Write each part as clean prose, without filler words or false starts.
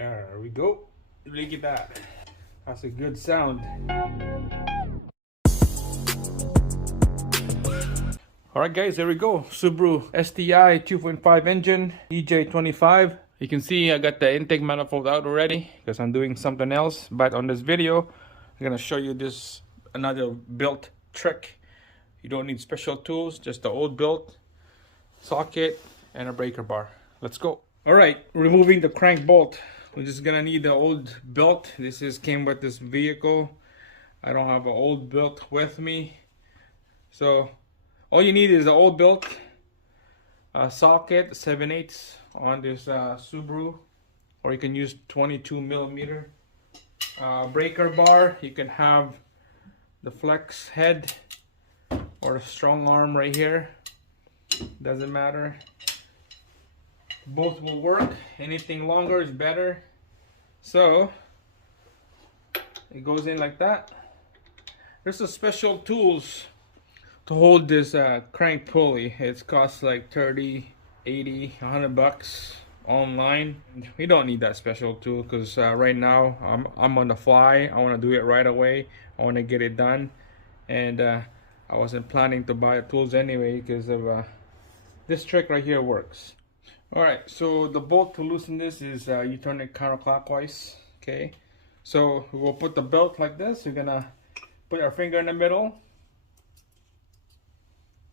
There we go. Look at that. That's a good sound. Alright guys, there we go. Subaru STI 2.5 engine, EJ25. You can see I got the intake manifold out already because I'm doing something else. But on this video, I'm gonna show you this another built trick. You don't need special tools, just the old built socket and a breaker bar. Let's go. Alright, removing the crank bolt. We're just gonna need the old belt. Came with this vehicle. I don't have an old belt with me, so all you need is the old belt, socket 7/8 on this Subaru, or you can use 22mm. Breaker bar, you can have the flex head or the strong arm right here. Doesn't matter. Both will work. Anything longer is better. So it goes in like that. There's some special tools to hold this crank pulley. It costs like 30, 80, 100 bucks online. We don't need that special tool because right now I'm on the fly. I want to do it right away. I want to get it done, and I wasn't planning to buy tools anyway because of this trick right here works. Alright, so the bolt to loosen this is you turn it counterclockwise. Okay, so we'll put the belt like this. We're gonna put our finger in the middle,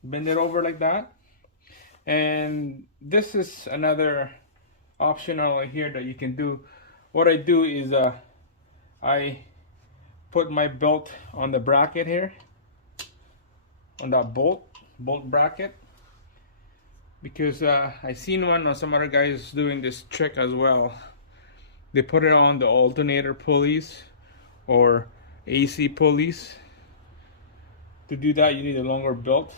bend it over like that, and this is another optional here that you can do. What I do is I put my belt on the bracket here, on that bolt bracket, because I seen one of some other guys doing this trick as well. They put it on the alternator pulleys or AC pulleys. To do that you need a longer belt,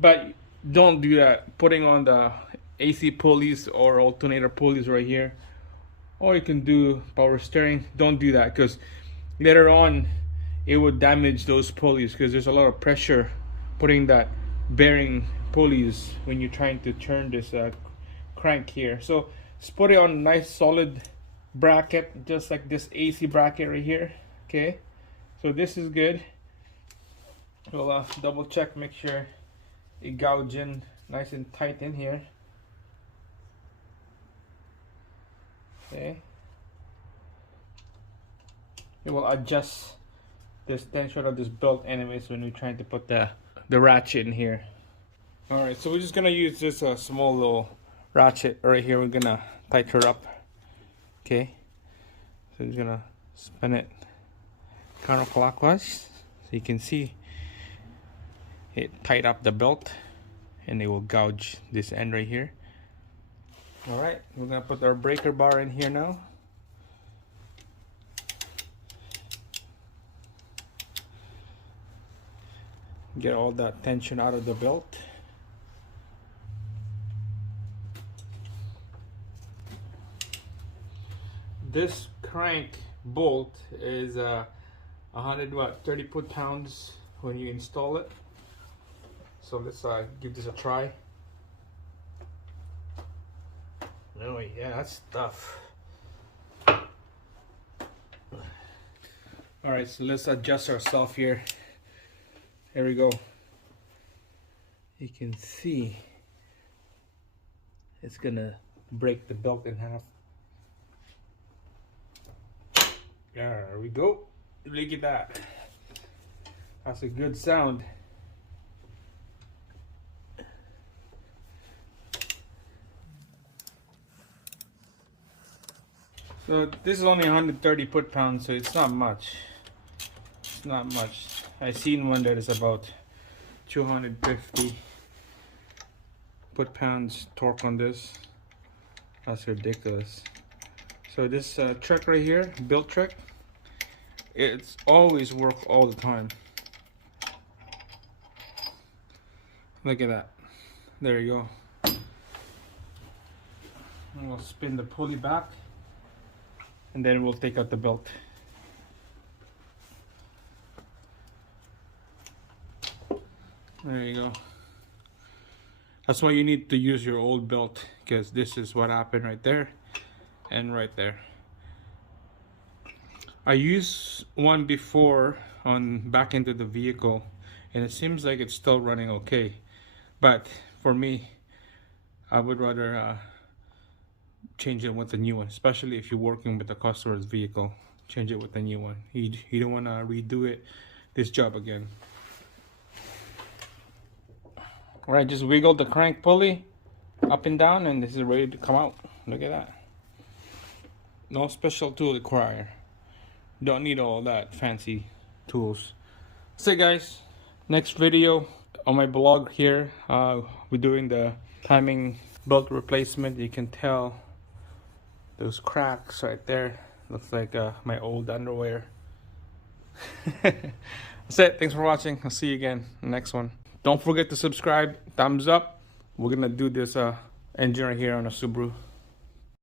but don't do that putting on the AC pulleys or alternator pulleys right here. Or you can do power steering. Don't do that because later on it would damage those pulleys, because there's a lot of pressure putting that bearing pulleys when you're trying to turn this crank here. So just put it on a nice solid bracket, just like this AC bracket right here. Okay, so this is good. We'll double check, make sure it gouge in nice and tight in here. Okay, it will adjust this tension of this belt anyways when we're trying to put the ratchet in here. Alright, so we're just gonna use this small little ratchet right here. We're gonna tighten her up. Okay, so we're gonna spin it counterclockwise so you can see it tight up the belt, and it will gouge this end right here. Alright, we're gonna put our breaker bar in here now. Get all that tension out of the belt. This crank bolt is 30 foot-pounds when you install it. So let's give this a try. Oh yeah, that's tough. Alright, so let's adjust ourselves here. Here we go. You can see it's gonna break the belt in half. There we go. Look at that. That's a good sound. So this is only 130 foot-pounds, so it's not much. It's not much. I seen one that is about 250 foot-pounds torque on this. That's ridiculous. So this trick right here, built trick, it's always work all the time. Look at that. There you go. And we'll spin the pulley back, and then we'll take out the belt. There you go. That's why you need to use your old belt, because this is what happened right there. and right there. I used one before on back into the vehicle, and it seems like it's still running okay. But for me, I would rather change it with a new one, especially if you're working with a customer's vehicle. Change it with a new one. You don't want to redo this job again. All right, just wiggle the crank pulley up and down, and this is ready to come out. Look at that. No special tool required. Don't need all that fancy tools. So guys, next video on my blog here, we're doing the timing belt replacement. You can tell those cracks right there. Looks like my old underwear. That's it. Thanks for watching. I'll see you again in the next one. Don't forget to subscribe. Thumbs up. We're gonna do this engine right here on a Subaru.